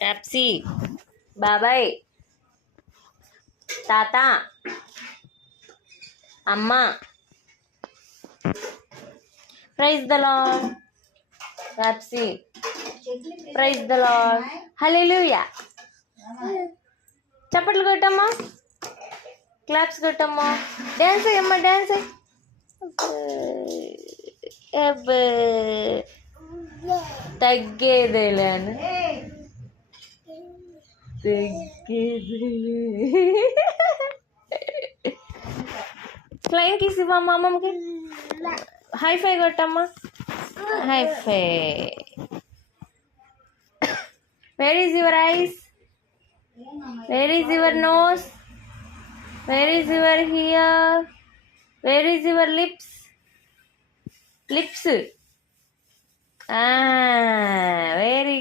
పెప్సీ బాబాయ్ తాత అమ్మ praise the lord Pepsi praise the lord hallelujah చప్పట్లు కొట్టమ్మా క్లాప్స్ కొట్టమ్మా డ్యాన్స్ అయ్యమ్మా డ్యాన్స్ తగ్గేదేలేను ఫ్లైంగ్ కిస్ ఇవ్వమ్మా అమ్మమ్మకి హై ఫై కొట్టమ్మా high five where is your eyes where is your nose where is your ear where is your lips very